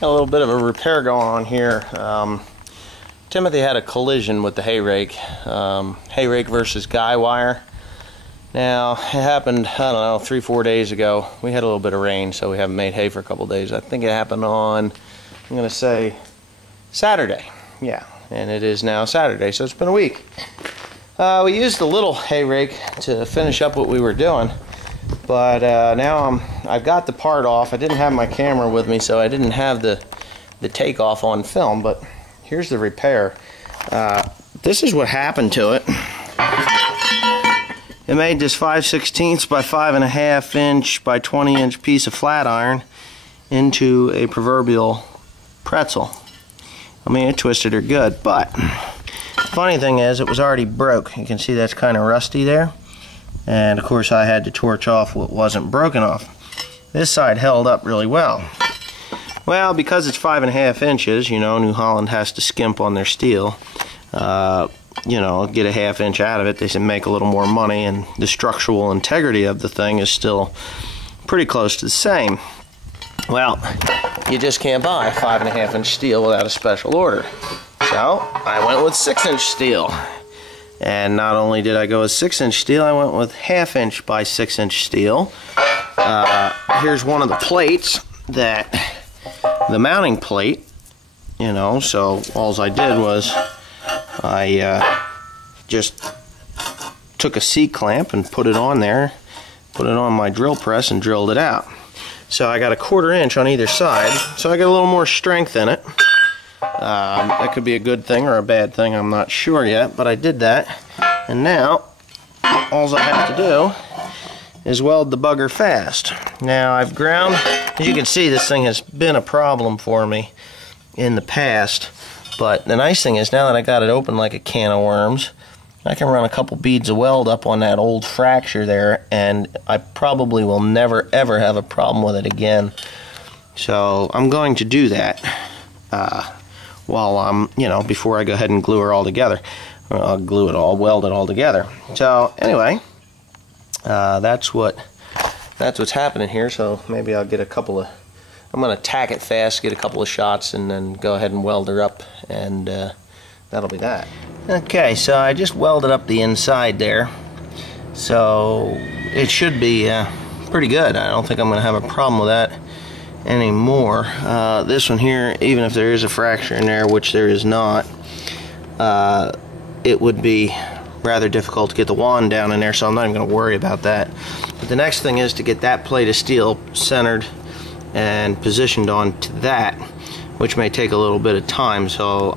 Got a little bit of a repair going on here. Timothy had a collision with the hay rake. Hay rake versus guy wire. Now, it happened, I don't know, 3-4 days ago. We had a little bit of rain, so we haven't made hay for a couple days. I think it happened on, I'm going to say, Saturday. Yeah, and it is now Saturday, so it's been a week. We used a little hay rake to finish up what we were doing, but now I've got the part off. I didn't have my camera with me, so I didn't have the takeoff on film, but here's the repair. This is what happened to it. It made this 5/16 by 5.5 inch by 20 inch piece of flat iron into a proverbial pretzel. I mean, it twisted her good, but the funny thing is it was already broke. You can see that's kind of rusty there, and of course I had to torch off what wasn't broken off. This side held up really well. Well, because it's 5.5 inches, you know, New Holland has to skimp on their steel. You know, get a 1/2 inch out of it. They said make a little more money, and the structural integrity of the thing is still pretty close to the same. Well, you just can't buy 5.5 inch steel without a special order. So I went with 6 inch steel. And not only did I go with 6 inch steel, I went with 1/2 inch by 6 inch steel. Here's one of the plates, the mounting plate, you know, so all I did was I just took a C-clamp and put it on there, put it on my drill press and drilled it out. So I got a 1/4 inch on either side, so I got a little more strength in it. That could be a good thing or a bad thing, I'm not sure yet, but I did that. And now, all I have to do is weld the bugger fast. Now I've ground, as you can see, this thing has been a problem for me in the past. But the nice thing is, now that I got it open like a can of worms, I can run a couple beads of weld up on that old fracture there, and I probably will never ever have a problem with it again. So I'm going to do that while I'm, you know, before I go ahead and glue her all together. I'll glue it all, weld it all together. So anyway, that's what's happening here. So maybe I'll get a couple of, I'm going to tack it fast, get a couple of shots, and then go ahead and weld her up, and that'll be that. Okay, so I just welded up the inside there, so it should be pretty good. I don't think I'm going to have a problem with that anymore. This one here, even if there is a fracture in there, which there is not, it would be rather difficult to get the wand down in there, so I'm not even going to worry about that. But the next thing is to get that plate of steel centered and positioned onto that, which may take a little bit of time, so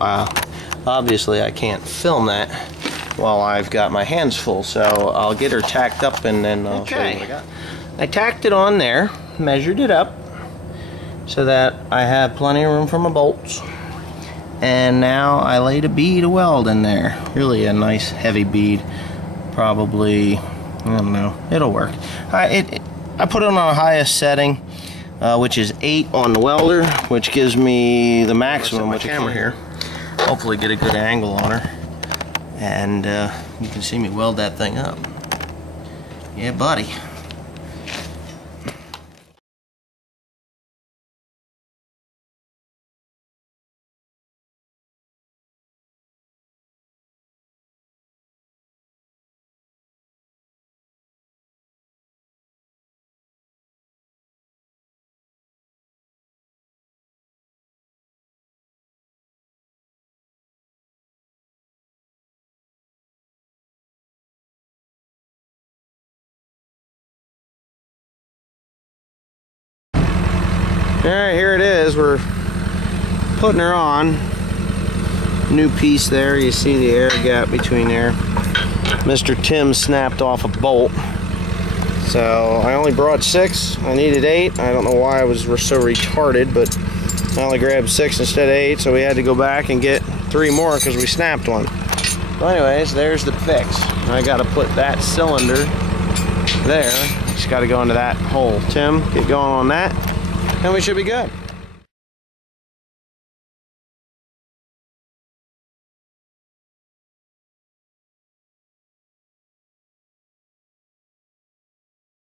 obviously I can't film that while I've got my hands full, so I'll get her tacked up and then I'll show you what I got. I tacked it on there, measured it up so that I have plenty of room for my bolts, and now I laid a bead of weld in there, really a nice heavy bead, probably, I don't know, it'll work. I put it on the highest setting, which is 8 on the welder, which gives me the maximum with the camera here. Hopefully get a good angle on her, and you can see me weld that thing up. Yeah, buddy. Alright, here it is. We're putting her on. New piece there. You see the air gap between there. Mr. Tim snapped off a bolt. So I only brought 6. I needed 8. I don't know why I was so retarded, but I only grabbed 6 instead of 8, so we had to go back and get 3 more because we snapped one. So anyways, there's the fix. I got to put that cylinder there. Just got to go into that hole. Tim, get going on that, and we should be good.